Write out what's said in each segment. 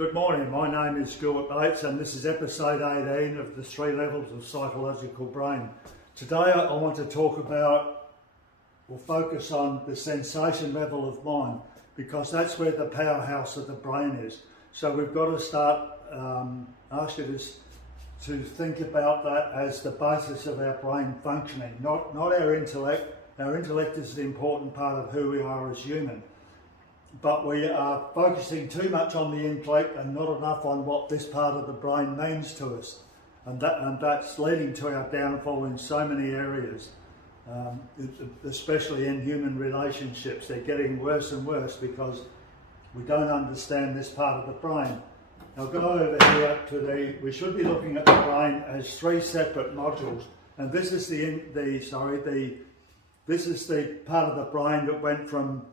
Good morning, my name is Stuart Bates and this is episode 18 of the 3 levels of psychological brain. Today I want to talk about, or focus on, the sensation level of mind, because that's where the powerhouse of the brain is. So we've got to start asking us to think about that as the basis of our brain functioning, not our intellect. Our intellect is an important part of who we are as human. But we are focusing too much on the intellect and not enough on what this part of the brain means to us. And that's leading to our downfall in so many areas, especially in human relationships. They're getting worse and worse because we don't understand this part of the brain. Now go over here to we should be looking at the brain as 3 separate modules. And this is this is the part of the brain that went from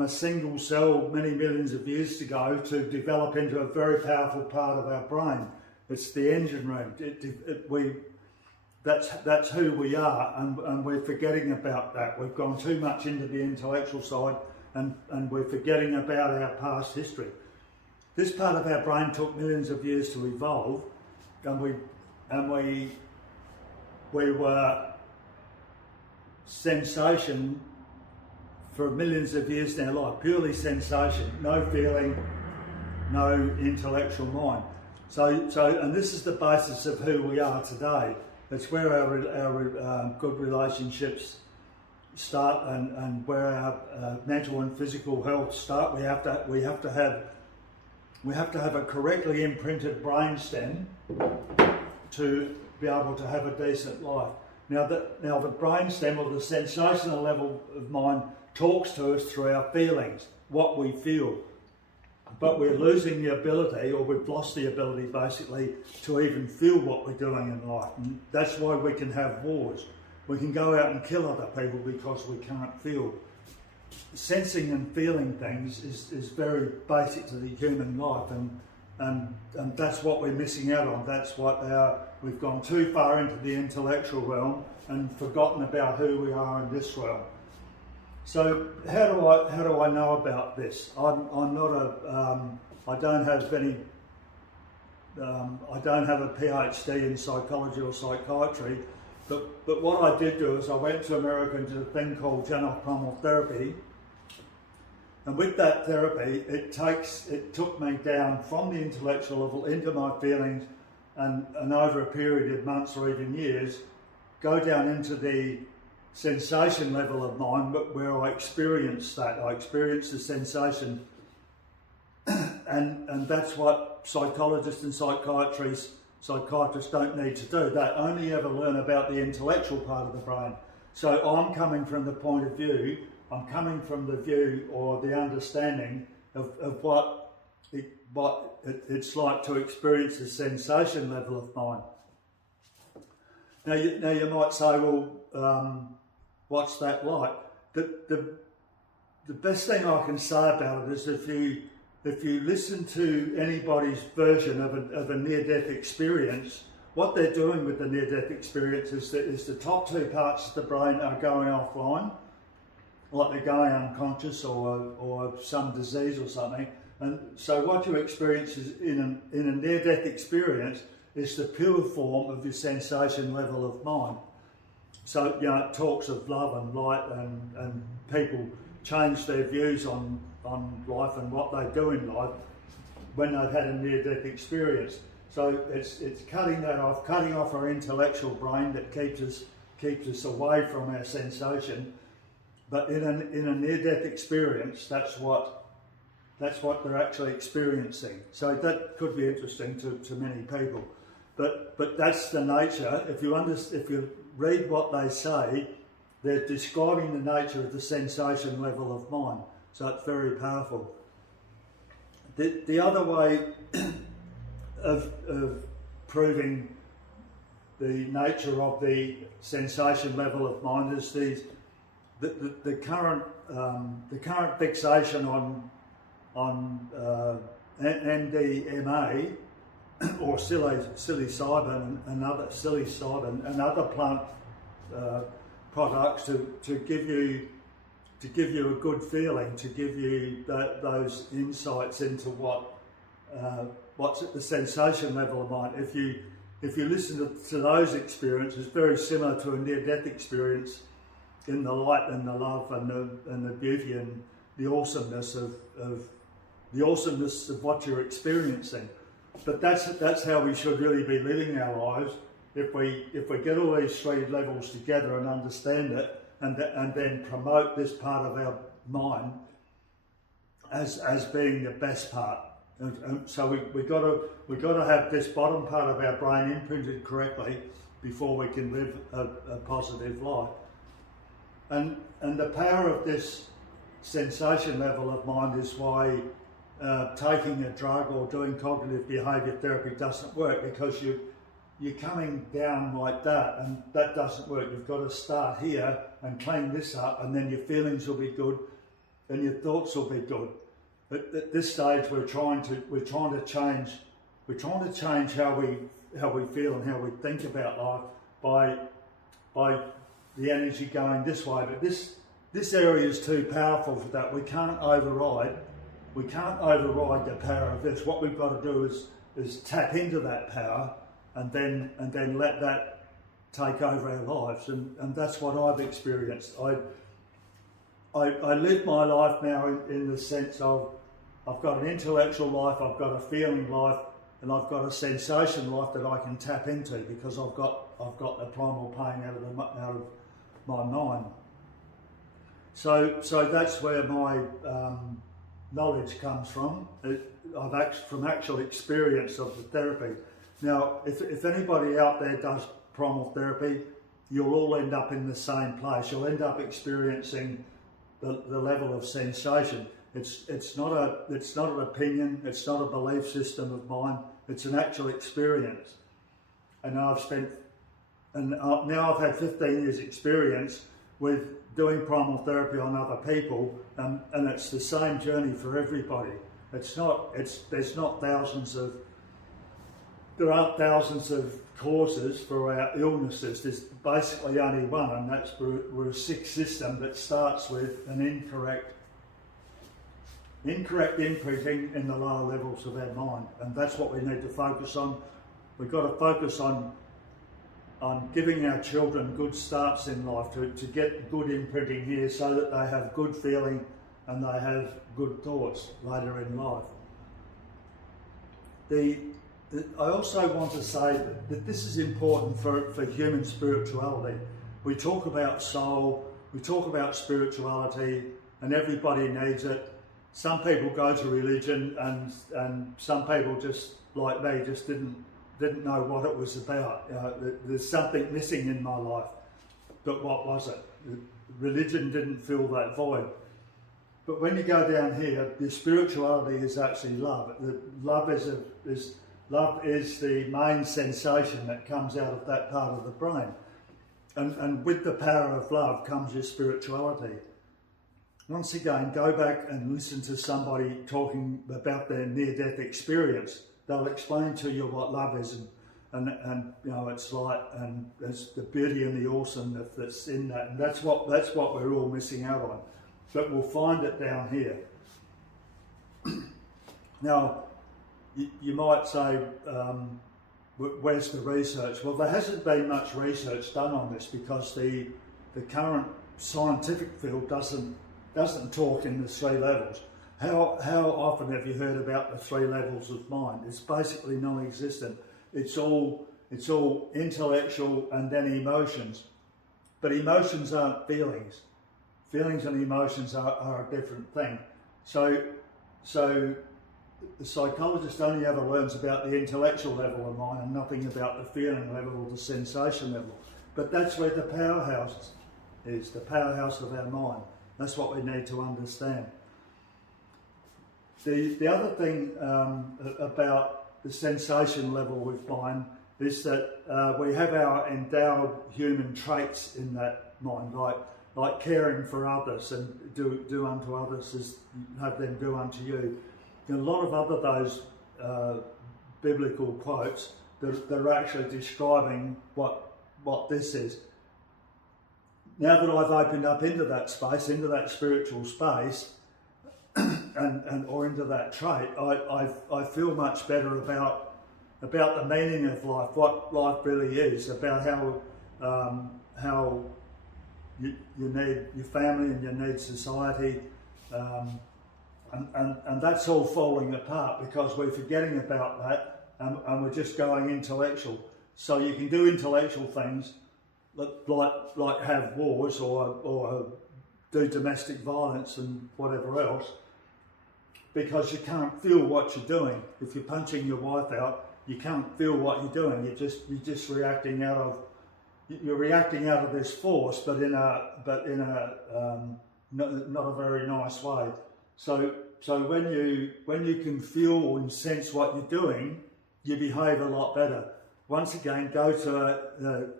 a single cell many millions of years ago to develop into a very powerful part of our brain. It's the engine room. That's who we are, and we're forgetting about that. We've gone too much into the intellectual side, and we're forgetting about our past history. This part of our brain took millions of years to evolve, and we were sensation for millions of years in our life, purely sensation, no feeling, no intellectual mind. And this is the basis of who we are today. It's where our good relationships start, and where our mental and physical health start. We have to have a correctly imprinted brain stem to be able to have a decent life. Now the brain stem, or the sensational level of mind, talks to us through our feelings, what we feel. But we're losing the ability, or we've lost the ability basically, to even feel what we're doing in life. And that's why we can have wars. We can go out and kill other people because we can't feel. Sensing and feeling things is very basic to the human life, and that's what we're missing out on. That's what we've gone too far into the intellectual realm and forgotten about who we are in this realm. So how do I know about this? I don't have a PhD in psychology or psychiatry, but what I did do is I went to America and did a thing called Janov therapy, and with that therapy it took me down from the intellectual level into my feelings, and over a period of months or even years, go down into the sensation level of mind, but where I experienced that. I experienced the sensation, and that's what psychologists and psychiatrists don't need to do. They only ever learn about the intellectual part of the brain. So I'm coming from the point of view, or the understanding of what it's like to experience the sensation level of mind. Now you might say, well, what's that like? The best thing I can say about it is if you listen to anybody's version of a near-death experience, what they're doing with the near-death experience is the top 2 parts of the brain are going offline, like they're going unconscious or some disease or something. And so what you experience is in a near-death experience is the pure form of your sensation level of mind. So, it talks of love and light, and people change their views on life and what they do in life when they've had a near-death experience. So it's cutting that off, cutting off our intellectual brain that keeps us away from our sensation. But in a near-death experience, that's what they're actually experiencing. So that could be interesting to many people. But that's the nature. If you read what they say, they're describing the nature of the sensation level of mind. So it's very powerful. The other way of proving the nature of the sensation level of mind is the current fixation on MDMA, or psilocybin and other plant products to give you a good feeling, to give you those insights into what the sensation level of mind. If you listen to those experiences, very similar to a near-death experience, in the light and the love and the beauty and the awesomeness of what you're experiencing. But that's how we should really be living our lives. If we get all these three levels together and understand it, and then promote this part of our mind as being the best part. And so we got to have this bottom part of our brain imprinted correctly before we can live a positive life. And the power of this sensation level of mind is why taking a drug or doing cognitive behaviour therapy doesn't work, because you're coming down like that, and that doesn't work. You've got to start here and clean this up, and then your feelings will be good, and your thoughts will be good. At this stage, we're trying to change how we feel and how we think about life by the energy going this way. But this area is too powerful for that. We can't override the power of this. What we've got to do is tap into that power and then let that take over our lives. And that's what I've experienced. I live my life now in the sense of I've got an intellectual life, I've got a feeling life, and I've got a sensation life that I can tap into, because I've got the primal pain out of my mind. So that's where my knowledge comes from. From actual experience of the therapy. Now, if anybody out there does primal therapy, you'll all end up in the same place. You'll end up experiencing the level of sensation. It's not an opinion. It's not a belief system of mine. It's an actual experience. And now I've had 15 years experience with doing primal therapy on other people, and it's the same journey for everybody. There aren't thousands of causes for our illnesses. There's basically only one, and that's we're a sick system that starts with an incorrect imprinting in the lower levels of our mind, and that's what we need to focus on. We've got to focus on giving our children good starts in life to get good imprinting here, so that they have good feeling and they have good thoughts later in life. I also want to say that this is important for human spirituality. We talk about soul, we talk about spirituality, and everybody needs it. Some people go to religion, and some people, just like me, just didn't know what it was about. There's something missing in my life, but what was it? Religion didn't fill that void. But when you go down here, the spirituality is actually love. Love is the main sensation that comes out of that part of the brain. And with the power of love comes your spirituality. Once again, go back and listen to somebody talking about their near-death experience. They'll explain to you what love is, and it's light, and there's the beauty and the awesomeness that's in that. And that's what we're all missing out on. But we'll find it down here. Now, you might say, where's the research? Well, there hasn't been much research done on this, because the current scientific field doesn't talk in the three levels. How often have you heard about the three levels of mind? It's basically non-existent. It's all intellectual and then emotions. But emotions aren't feelings. Feelings and emotions are a different thing. So the psychologist only ever learns about the intellectual level of mind and nothing about the feeling level or the sensation level. But that's where the powerhouse is, the powerhouse of our mind. That's what we need to understand. The other thing about the sensation level with mind is that we have our endowed human traits in that mind, like caring for others, and do unto others as have them do unto you. And a lot of those biblical quotes that are actually describing what this is. Now that I've opened up into that space, into that spiritual space, and or into that trait, I feel much better about the meaning of life, what life really is, about how you need your family and you need society, and that's all falling apart because we're forgetting about that and we're just going intellectual. So you can do intellectual things like have wars or do domestic violence and whatever else, because you can't feel what you're doing. If you're punching your wife out, you can't feel what you're doing. You're just reacting out of this force, but in a not a very nice way. So when you can feel and sense what you're doing, you behave a lot better. Once again, go to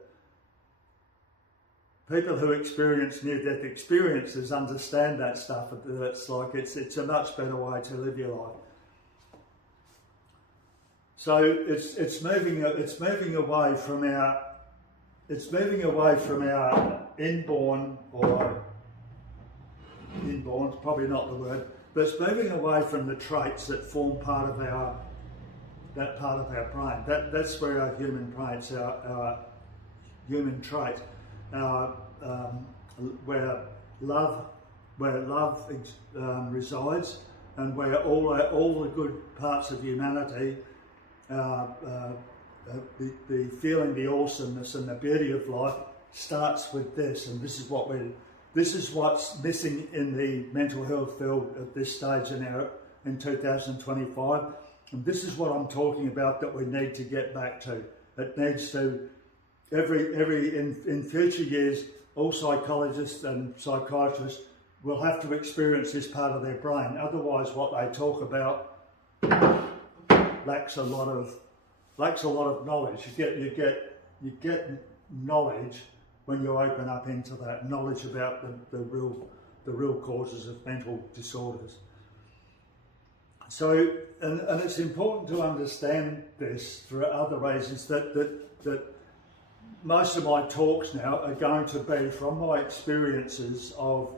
people who experience near-death experiences understand that stuff. It's a much better way to live your life. So it's moving away from our inborn inborn's probably not the word, but it's moving away from the traits that form part of our brain. That's where our human traits, our human trait, where love resides, and where all the good parts of humanity, the feeling the awesomeness and the beauty of life starts with this, and this is what's missing in the mental health field at this stage in 2025, and this is what I'm talking about that we need to get back to. It needs to in future years, all psychologists and psychiatrists will have to experience this part of their brain. Otherwise, what they talk about lacks a lot of knowledge. You get knowledge when you open up into that knowledge about the real causes of mental disorders. So, and it's important to understand this for other reasons, that most of my talks now are going to be from my experiences of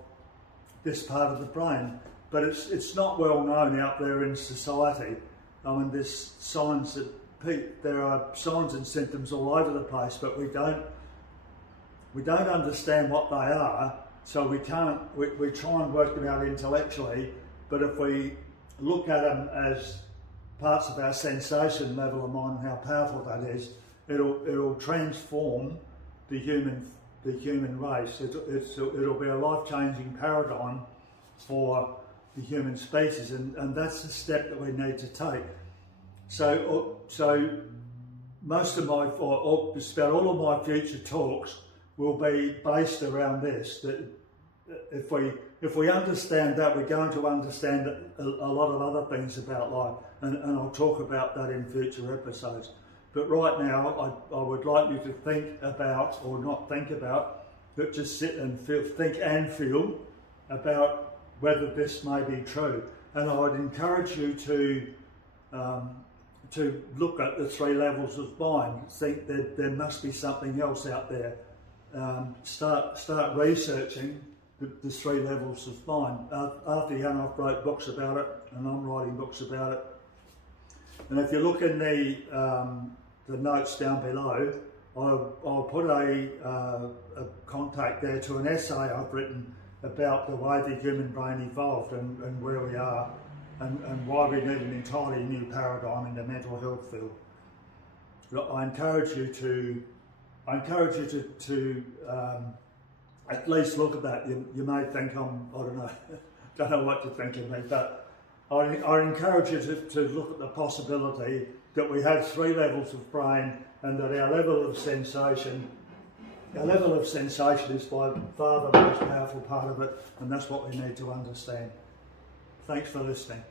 this part of the brain, but it's not well known out there in society. I mean, there are signs and symptoms all over the place, but we don't understand what they are, so we try and work them out intellectually, but if we look at them as parts of our sensation level of mind and how powerful that is, it'll transform the human race. It'll be a life-changing paradigm for the human species, and that's the step that we need to take. So most of my, or just about all of my future talks will be based around this. That if we understand that, we're going to understand a lot of other things about life, and I'll talk about that in future episodes. But right now, I would like you to think about, or not think about, but just sit and think and feel about whether this may be true. And I would encourage you to look at the 3 levels of mind. Think that there must be something else out there. Start researching the 3 levels of mind. Arthur Janov wrote books about it, and I'm writing books about it. And if you look in the notes down below, I'll put a contact there to an essay I've written about the way the human brain evolved and where we are, and why we need an entirely new paradigm in the mental health field. I encourage you to at least look at that. You may think I don't know what to think of me, but I encourage you to look at the possibility that we have 3 levels of brain, and that our level of sensation is by far the most powerful part of it, and that's what we need to understand. Thanks for listening.